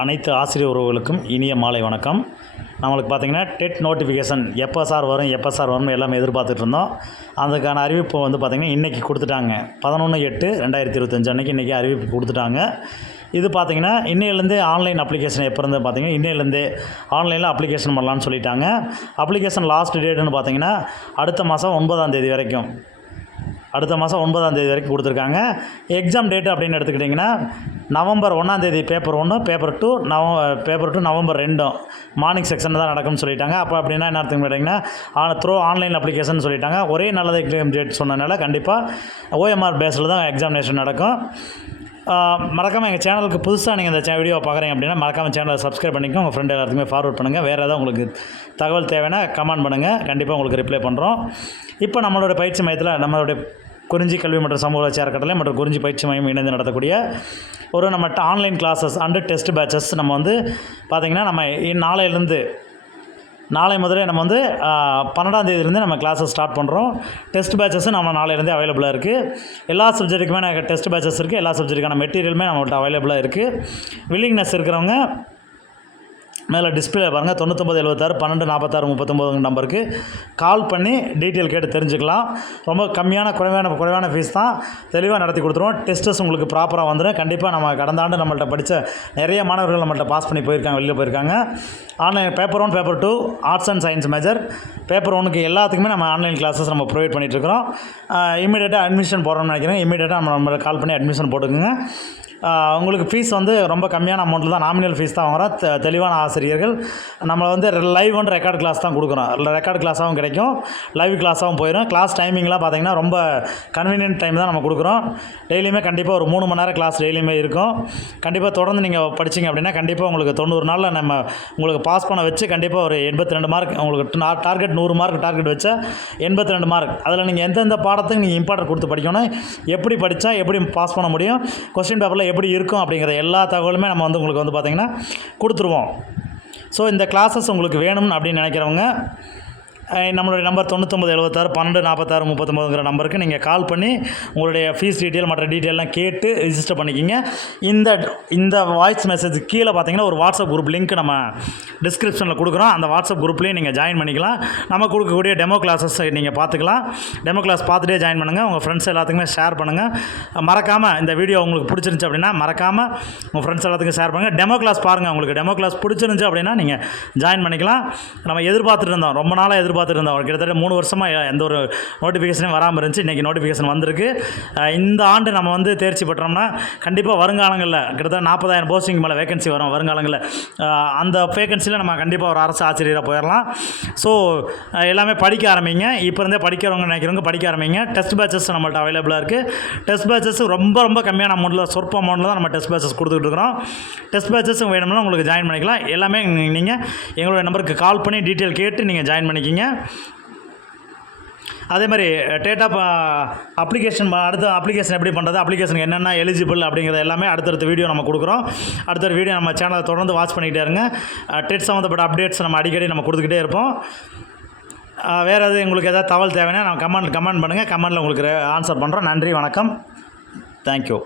அனைத்து ஆசிரியர் உறவுகளுக்கும் இனிய மாலை வணக்கம். நம்மளுக்கு பார்த்திங்கன்னா டெட் நோட்டிஃபிகேஷன் எப்போ சார் வரும் எல்லாமே எதிர்பார்த்துட்டு இருந்தோம். அதுக்கான அறிவிப்பு வந்து பார்த்திங்கன்னா இன்றைக்கி கொடுத்துட்டாங்க. 11/8/2025 அன்றைக்கி இன்றைக்கி அறிவிப்பு கொடுத்துட்டாங்க. இது பார்த்திங்கன்னா இன்னையிலேருந்தே ஆன்லைன் அப்ளிகேஷன் எப்போ இருந்து பார்த்திங்கன்னா இன்னையிலேருந்தே ஆன்லைனில் அப்ளிகேஷன் பண்ணலான்னு சொல்லிட்டாங்க. அப்ளிகேஷன் லாஸ்ட் டேட்டுன்னு பார்த்திங்கன்னா அடுத்த மாதம் 9ஆம் தேதி வரைக்கும் கொடுத்துருக்காங்க. எக்ஸாம் டேட்டு அப்படின்னு எடுத்துக்கிட்டிங்கன்னா நவம்பர் 1ஆம் தேதி paper 1, paper 2 November 2 morning section தான் நடக்கும்னு சொல்லிட்டாங்க. அப்போ அப்படின்னா என்ன அர்த்தம் கேட்டிங்கன்னா ஆன்லைன் அப்ளிகேஷன் சொல்லிட்டாங்க. ஒரே நல்லது எக்ஸாம் டேட் சொன்னதுனால கண்டிப்பாக OMR பேஸில் தான் எக்ஸாமினேஷன் நடக்கும். மறக்காமல் எங்கள் சேனலுக்கு புதுசாக நீங்கள் இந்த வீடியோவை பார்க்குறீங்க அப்படின்னா மறக்காமல் சேனலை சப்ஸ்கிரைப் பண்ணிக்கோங்க. உங்கள் ஃப்ரெண்டு எல்லாத்துக்குமே ஃபார்வர்ட் பண்ணுங்கள். வேறு ஏதாவது உங்களுக்கு தகவல் தேவைன்னா கமெண்ட் பண்ணுங்கள், கண்டிப்பாக உங்களுக்கு ரிப்ளை பண்ணுறோம். இப்போ நம்மளோட பயிற்சி மையத்தில் நம்மளுடைய குறிஞ்சி கல்வி மற்றும் சமூக வளர்ச்சி அறக்கட்டளை மற்றும் குறிஞ்சி பயிற்சி மையம் இணைந்து நடத்தக்கூடிய ஒரு நம்ம online classes and test patches நம்ம வந்து பார்த்திங்கன்னா நம்ம நாளை முதலே நம்ம வந்து 12ஆம் தேதியிலேருந்து நம்ம கிளாஸஸ் ஸ்டார்ட் பண்ணுறோம். டெஸ்ட் பேட்சஸும் நம்ம நாளையிலேருந்தே அவைலபிளாக இருக்குது. எல்லா சப்ஜெக்ட்டுக்குமே டெஸ்ட் பேட்சஸ் இருக்குது. எல்லா சப்ஜெக்ட்டுக்கான மெட்டீரியலுமே நம்மள்ட்ட அவைலபிளாக இருக்குது. வில்லிங்னஸ் இருக்கிறவங்க மேலே டிஸ்பிளே பாருங்கள் 9976 12 46 39 நம்பருக்கு கால் பண்ணி டீட்டெயில் கேட்டு தெரிஞ்சுக்கலாம். ரொம்ப குறைவான ஃபீஸ் தான், தெளிவாக நடத்தி கொடுத்துருவோம். டெஸ்ட்டஸ் உங்களுக்கு ப்ராப்பராக வந்துடும். கண்டிப்பாக நம்ம கடந்த ஆண்டு நம்மள்ட்ட படித்த நிறைய மாணவர்கள் நம்மள்ட்ட பாஸ் பண்ணி வெளியில் போயிருக்காங்க. Online paper 1, paper 2 arts and science major paper 1க்கு எல்லாத்துக்குமே நம்ம ஆன்லைன் கிளாஸஸ் நம்ம ப்ரொவைட் பண்ணிகிட்ருக்கிறோம். இமீடியட்டாக அட்மிஷன் போடுறோம்னு நினைக்கிறேன். இமீடியட்டாக நம்ம கால் பண்ணி அட்மிஷன் போட்டுக்கோங்க. உங்களுக்கு ஃபீஸ் வந்து ரொம்ப கம்மியான அமௌண்ட்டில் தான், நாமினல் ஃபீஸ் தான் வாங்குகிறோம். தெளிவான ஆசிரியர்கள் நம்மளை வந்து லைவ் அண்ட் ரெக்கார்டு கிளாஸ் தான் கொடுக்குறோம். ரெக்கார்டு கிளாஸாகவும் கிடைக்கும், லைவ் கிளாஸாகவும் போயிடும். கிளாஸ் டைமிங்லாம் பார்த்திங்கன்னா ரொம்ப கன்வீனியன்ட் டைம் தான் நம்ம கொடுக்குறோம். டெய்லியுமே கண்டிப்பாக ஒரு 3 மணி நேரம் கிளாஸ் டெய்லியுமே இருக்கும். கண்டிப்பாக தொடர்ந்து நீங்கள் படிச்சிங்க அப்படின்னா கண்டிப்பாக உங்களுக்கு 90 நாளில் நம்ம உங்களுக்கு பாஸ் பண்ண வச்சு கண்டிப்பாக ஒரு 82 மார்க் உங்களுக்கு டார்கெட் 100 மார்க் டார்கெட் வச்சா 82 மார்க். அதில் நீங்கள் எந்தெந்த பாடத்துக்கு நீங்கள் இம்பார்ட்டன்ட் கொடுத்து படிக்கணும், எப்படி படித்தா எப்படி பாஸ் பண்ண முடியும், கொஸ்டின் பேப்பரில் எப்படி இருக்கும் அப்படிங்கிற எல்லா தகவலுமே நம்ம வந்து உங்களுக்கு வந்து பார்த்திங்கன்னா கொடுத்துருவோம். ஸோ இந்த கிளாஸஸ் உங்களுக்கு வேணும்னு அப்படின்னு நினைக்கிறவங்க நம்மளுடைய நம்பர் 9976 12 46 39ங்கிற நம்பருக்கு நீங்கள் கால் பண்ணி உங்களுடைய ஃபீஸ் டீட்டெயில் மற்ற டீட்டெயிலாம் கேட்டு ரிஜிஸ்டர் பண்ணிக்கிங்க. இந்த வாய்ஸ் மெசேஜ் கீழே பார்த்தீங்கன்னா ஒரு வாட்ஸ்அப் குரூப் லிங்க் நம்ம டிஸ்கிரிப்ஷனில் கொடுக்குறோம். அந்த வாட்ஸ்அப் குரூப்லேயும் நீங்கள் ஜாயின் பண்ணிக்கலாம். நம்ம கொடுக்கக்கூடிய டெமோ கிளாஸஸ் நீங்கள் பார்த்துக்கலாம். டெமோ கிளாஸ் பார்த்துட்டே ஜாயின் பண்ணுங்கள். உங்கள் ஃப்ரெண்ட்ஸ் எல்லாத்துக்குமே ஷேர் பண்ணுங்கள். மறக்காமல் இந்த வீடியோ உங்களுக்கு பிடிச்சிருந்துச்சி அப்படின்னா மறக்காமல் உங்கள் ஃப்ரெண்ட்ஸ் எல்லாத்துக்கும் ஷேர் பண்ணுங்கள். டெமோ கிளாஸ் பாருங்கள். உங்களுக்கு டெமோ கிளாஸ் பிடிச்சிருந்துச்சி அப்படின்னா நீங்கள் ஜாயின் பண்ணிக்கலாம். நம்ம எதிர்பார்த்துட்டு இருந்தோம், ரொம்ப நாளாக எதிர்பார்த்துட்டு இருந்தோம். கிட்டத்தட்ட 3 வருஷமாக எந்த ஒரு நோட்டிஃபிகேஷனும் வராமல் இருந்துச்சு. இன்றைக்கி நோட்டிஃபிகேஷன் வந்திருக்கு. இந்த ஆண்டு நம்ம வந்து தேர்ச்சி பெற்றோம்னா கண்டிப்பாக வருங்காலங்களில் கிட்டத்தட்ட 40,000 போஸ்டிங் மேலே வேகன்சி வரும். வருங்காலங்களில் அந்த வேகன்சியில் நம்ம கண்டிப்பாக ஒரு அரசு ஆசிரியராக போயிடலாம். ஸோ எல்லாமே படிக்க ஆரம்பிங்க. இப்போ இருந்தே படிக்கிறவங்க நினைக்கிறவங்க படிக்க ஆரம்பிங்க. டெஸ்ட் பேட்சஸ் நம்மள்ட்ட அவைலபிளாக இருக்குது. டெஸ்ட் பேட்சஸ் ரொம்ப கம்மியான அமௌண்ட்டில், சொற்ப அமௌண்ட்டில் தான் நம்ம டெஸ்ட் பேட்சஸ் கொடுத்துட்டு இருக்கிறோம். டெஸ்ட் பேட்சஸும் வேணும்னா உங்களுக்கு ஜாயின் பண்ணிக்கலாம். எல்லாமே நீங்கள் எங்களுடைய நம்பருக்கு கால் பண்ணி டீட்டெயில் கேட்டு நீங்கள் ஜாயின் பண்ணிக்கிங்க. அதே மாதிரி அடுத்த அப்ளிகேஷன் எப்படி பண்ணுறது, அப்ளிகேஷனுக்கு என்னென்ன எலிஜிபிள் அப்படிங்கிறது எல்லாமே அடுத்தடுத்த வீடியோ நம்ம கொடுக்குறோம். அடுத்த வீடியோ நம்ம சேனலை தொடர்ந்து வாட்ச் பண்ணிக்கிட்டே இருங்க. டெட் சம்மந்தப்பட்ட அப்டேட்ஸ் நம்ம அடிக்கடி நம்ம கொடுத்துக்கிட்டே இருப்போம். வேறு எது உங்களுக்கு எதாவது தகவல் தேவைன்னா நம்ம கமெண்ட் பண்ணுங்கள். கமெண்டில் உங்களுக்கு ஆன்சர் பண்ணுறோம். நன்றி, வணக்கம், தேங்க்யூ.